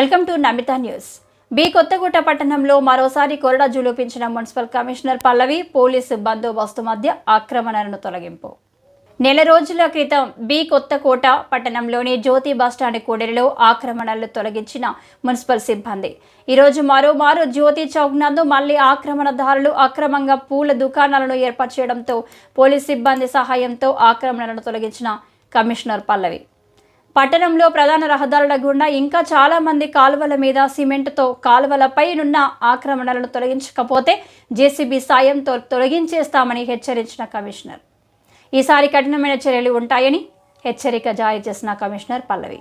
Welcome to Namitha news. B Kothakota పట్టణంలో మరోసారి కొరడా జులూపించిన మున్సిపల్ కమిషనర్ పల్లవి పోలీసు బందోబస్తు మధ్య ఆక్రమణలను తొలగింపు. నెల రోజుల క్రితం బి కొత్తకోట పట్టణంలోని జ్యోతి బస్టాండ్ కూడలిలో ఆక్రమణలు తొలగించిన మున్సిపల్ సిబ్బంది ఈరోజు మరోమారు జ్యోతి చౌక్ నందు మళ్లీ ఆక్రమణదారులు అక్రమంగా పూల దుకాణాలను ఏర్పాటు చేయడంతో పోలీస్ సిబ్బంది సహాయంతో ఆక్రమణలను తొలగించిన కమిషనర్ పల్లవి పట్టణంలో ప్రధాన రహదారుల గుండా ఇంకా చాలా మంది కాలువల మీద సిమెంట్తో కాలువలపై నున్న ఆక్రమణలను తొలగించకపోతే జేసీబీ సాయంతో తొలగించేస్తామని హెచ్చరించిన కమిషనర్ ఈసారి కఠినమైన చర్యలు ఉంటాయని హెచ్చరిక జారీ చేసిన కమిషనర్ పల్లవి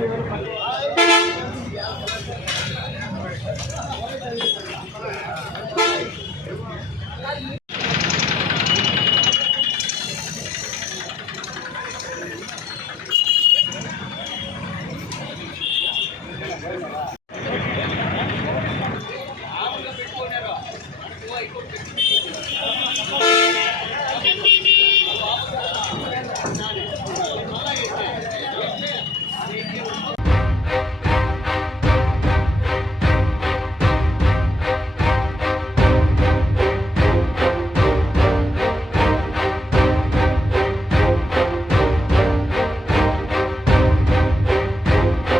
బాగుండి